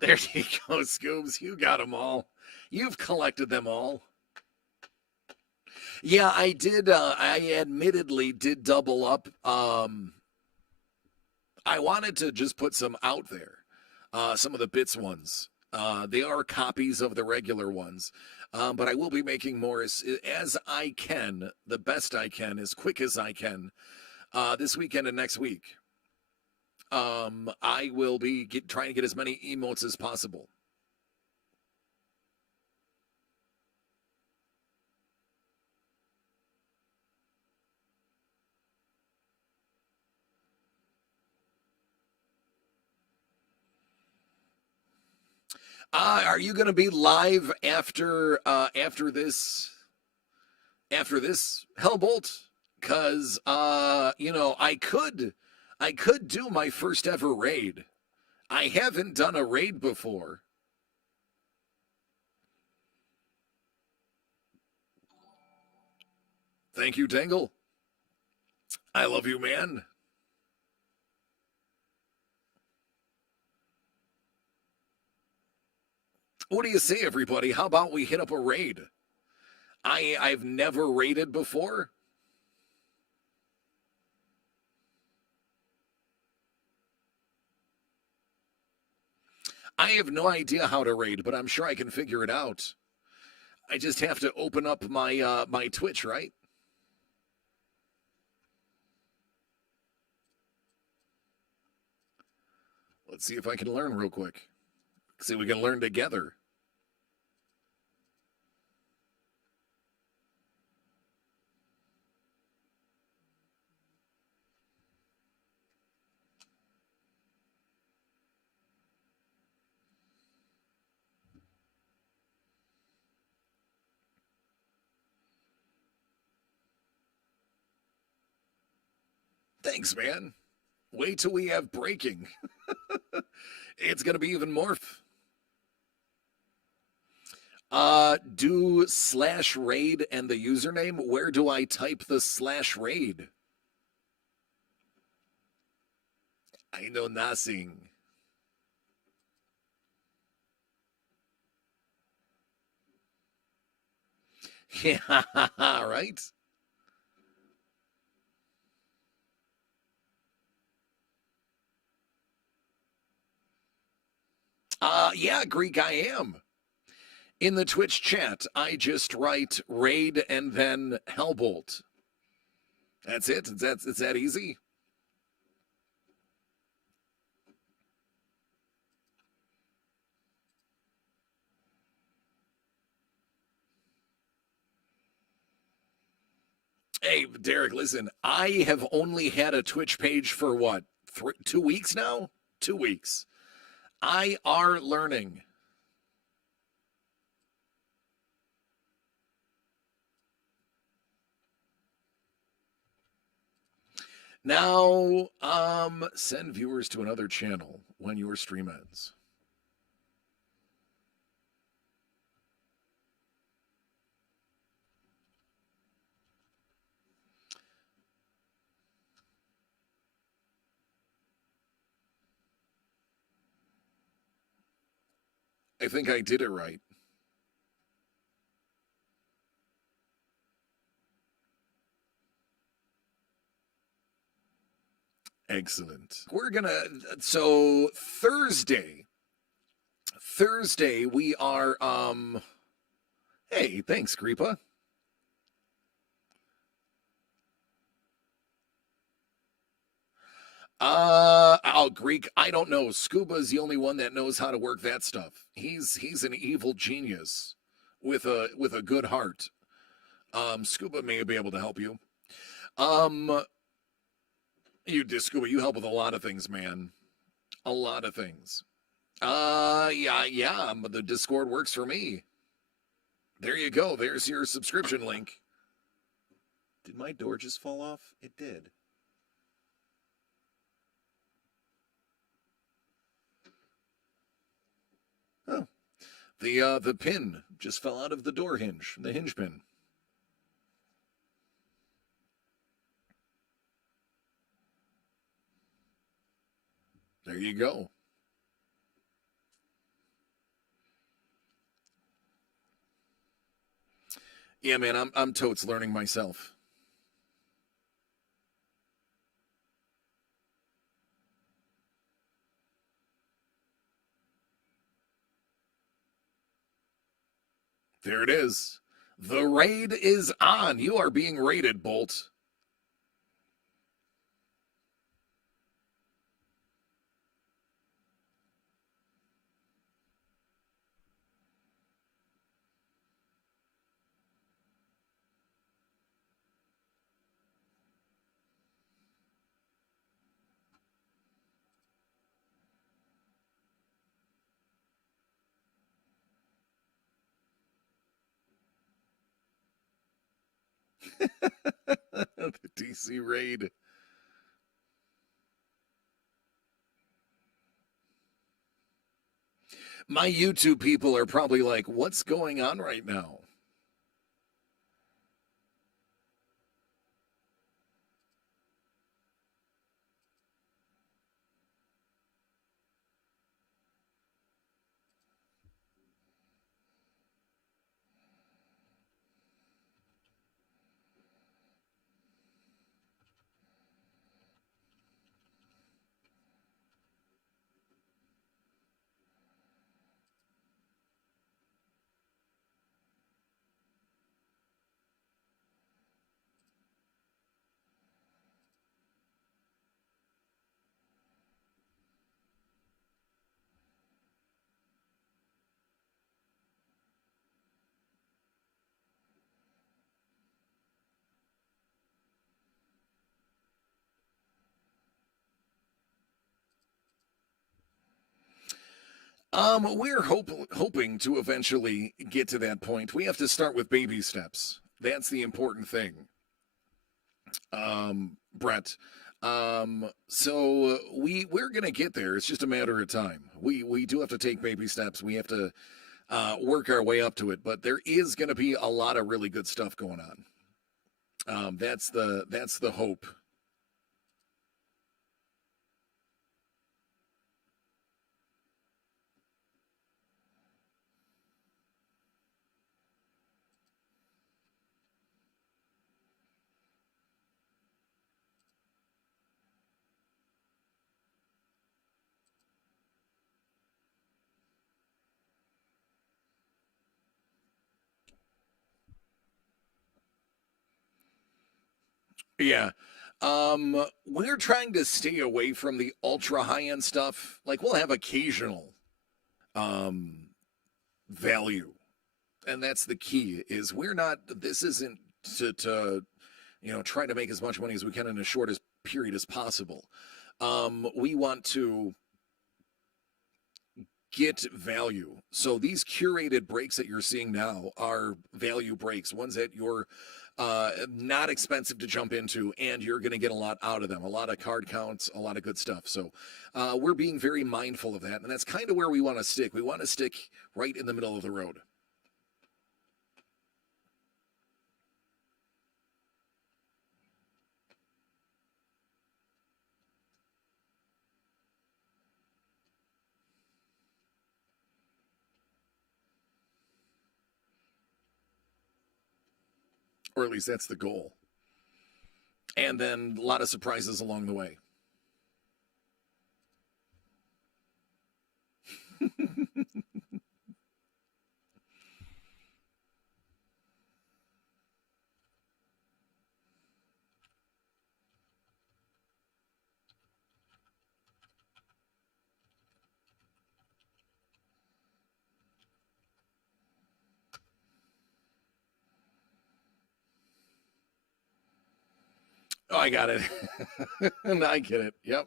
There you go, Scoobs. You got them all. You've collected them all. Yeah, I did. I admittedly did double up. I wanted to just put some out there. Some of the bits ones. They are copies of the regular ones. But I will be making more as I can, the best I can, as quick as I can, this weekend and next week. I will be trying to get as many emotes as possible. Are you going to be live after this Hellbolt? Cause I could do my first ever raid. I haven't done a raid before. Thank you, Dangle. I love you, man. What do you say, everybody? How about we hit up a raid? I've never raided before. I have no idea how to raid, but I'm sure I can figure it out. I just have to open up my Twitch, right? Let's see if I can learn real quick. See if we can learn together. Thanks, man. Wait till we have breaking. It's gonna be even more. Do /raid and the username. Where do I type the /raid? I know nothing. Yeah, right? Yeah, Greek, I am. In the Twitch chat, I just write raid and then Hellbolt. That's it. It's that easy. Hey, Derek, listen, I have only had a Twitch page for what, 2 weeks now? 2 weeks. I are learning. Now, send viewers to another channel when your stream ends. I think I did it right. Excellent. We're gonna, so Thursday we are, hey, thanks, Creepa. Greek, I don't know. Scuba's the only one that knows how to work that stuff. He's an evil genius with a good heart. Scuba may be able to help you. Scuba, you help with a lot of things, man. A lot of things. Yeah, but the Discord works for me. There you go. There's your subscription link. Did my door just fall off? It did. Oh. The pin just fell out of the door hinge, the hinge pin. There you go. Yeah, man, I'm totes learning myself. There it is. The raid is on. You are being raided, Bolt. The DC raid. My YouTube people are probably like, what's going on right now? We're hoping to eventually get to that point. We have to start with baby steps. That's the important thing. Brett. So we're gonna get there. It's just a matter of time. We do have to take baby steps. We have to work our way up to it. But there is gonna be a lot of really good stuff going on. That's the hope. Yeah. We're trying to stay away from the ultra high end stuff. Like we'll have occasional um value. And that's the key is we're not this isn't to try to make as much money as we can in as short as period as possible. We want to get value. So these curated breaks that you're seeing now are value breaks, ones that you're not expensive to jump into, and you're going to get a lot out of them. A lot of card counts, a lot of good stuff. So we're being very mindful of that, and that's kind of where we want to stick. We want to stick right in the middle of the road. Or at least that's the goal. And then a lot of surprises along the way. Oh, I got it. I get it. Yep.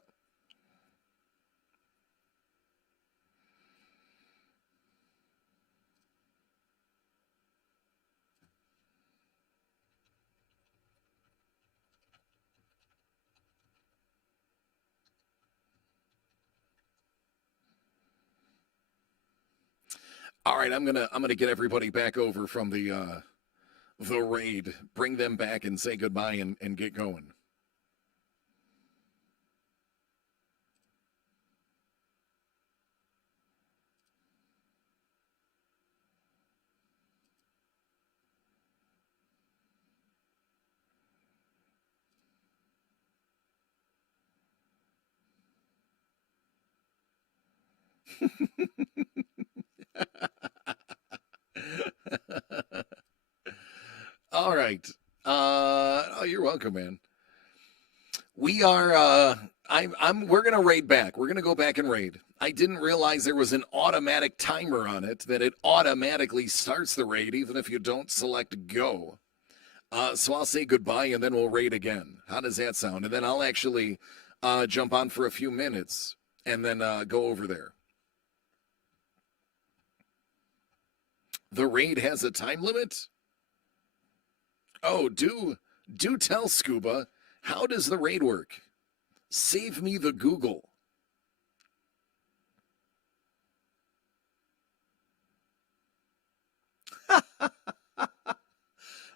All right, I'm gonna get everybody back over from the raid, bring them back and say goodbye and get going. All right. Oh, you're welcome, man. We are we're gonna raid back. We're gonna go back and raid. I didn't realize there was an automatic timer on it that it automatically starts the raid even if you don't select go. So I'll say goodbye and then we'll raid again. How does that sound? And then I'll actually jump on for a few minutes and then go over there. The raid has a time limit? Oh, do tell Scuba, how does the raid work? Save me the Google.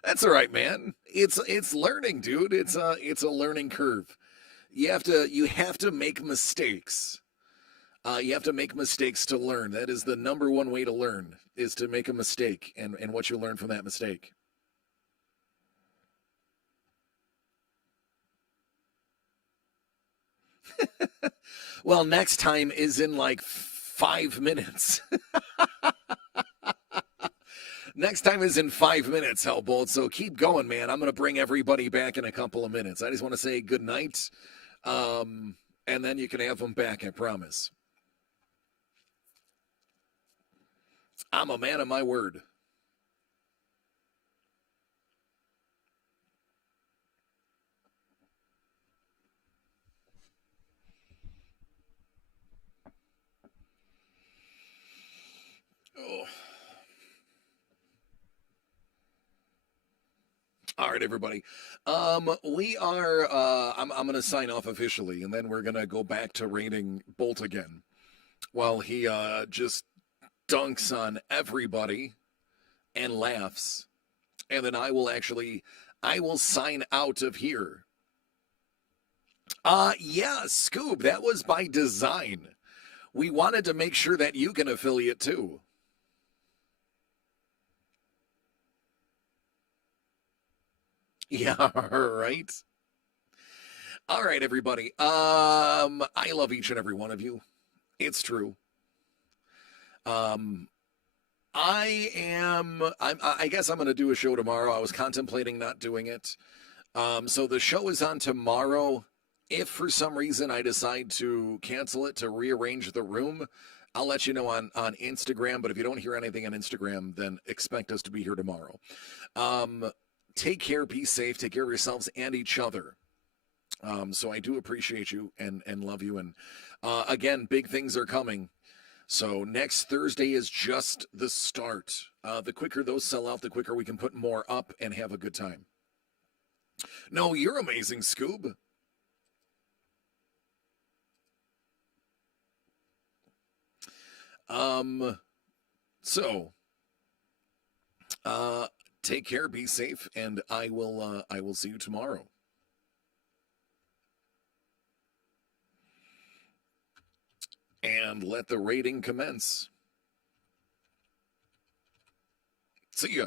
That's all right, man. It's learning, dude. It's a learning curve. You have to make mistakes. You have to make mistakes to learn. That is the number one way to learn, is to make a mistake and what you learn from that mistake. Well, next time is in like 5 minutes. Next time is in 5 minutes, Hellbolt. So keep going, man. I'm going to bring everybody back in a couple of minutes. I just want to say good night. And then you can have them back, I promise. I'm a man of my word. Oh. All right, everybody. We are. I'm gonna sign off officially, and then we're gonna go back to raiding Bolt again, while he just dunks on everybody and laughs, and then I will sign out of here. Yeah, Scoob, that was by design. We wanted to make sure that you can affiliate too. Yeah, right. All right, everybody. I love each and every one of you. It's true. Um, I guess I'm going to do a show tomorrow. I was contemplating not doing it. So the show is on tomorrow. If for some reason I decide to cancel it to rearrange the room, I'll let you know on Instagram. But if you don't hear anything on Instagram, then expect us to be here tomorrow. Take care, be safe, take care of yourselves and each other. So I do appreciate you and love you. And again, big things are coming. So next Thursday is just the start. The quicker those sell out, the quicker we can put more up and have a good time. No, you're amazing, Scoob. So, take care, be safe, and I will see you tomorrow. And let the rating commence. See ya.